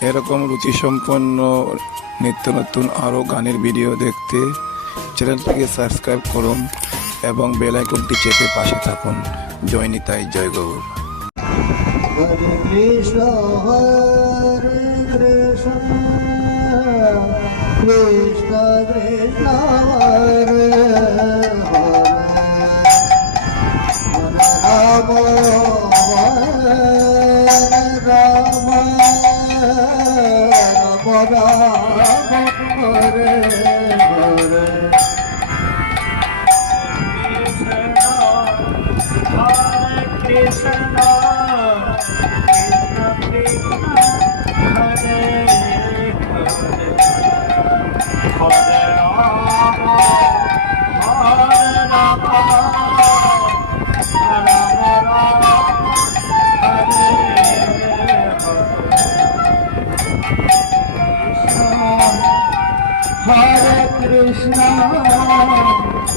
এরকম রুচিসম্পন্ন নিত্য নতুন আরও গানের ভিডিও দেখতে চ্যানেলটিকে সাবস্ক্রাইব করুন এবং বেল আইকনটি চেপে পাশে থাকুন। জয় নিতাই জয় গৌর। কৃষ্ণ কৃষ্ণ কৃষ্ণ। হরে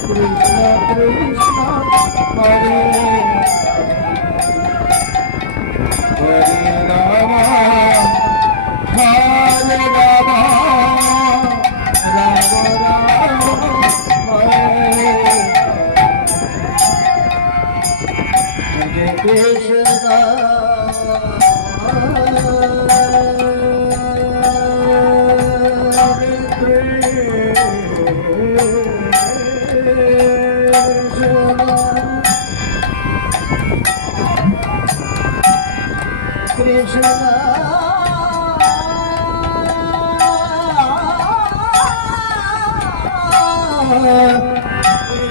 Krishna Krishna, Hare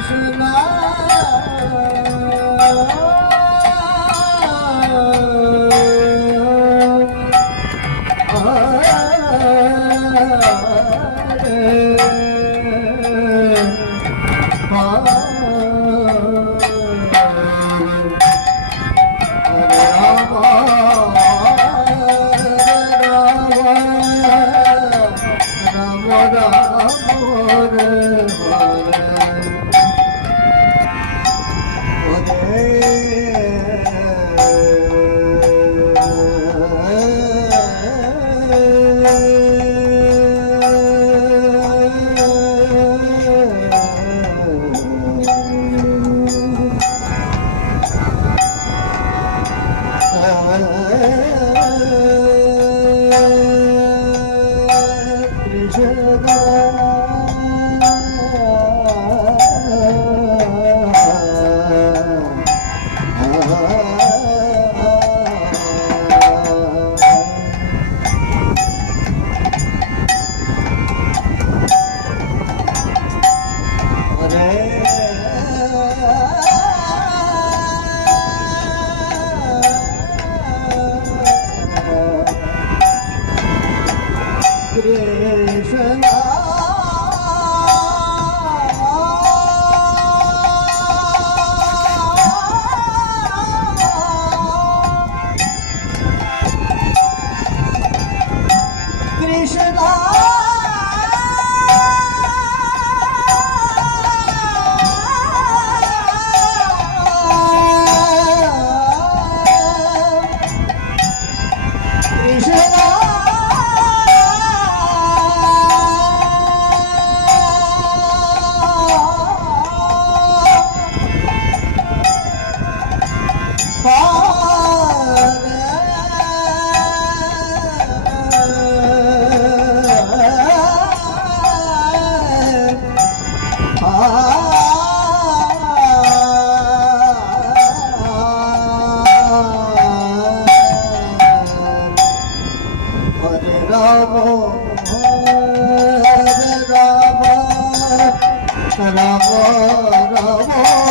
Krishna Hare Rama Rama.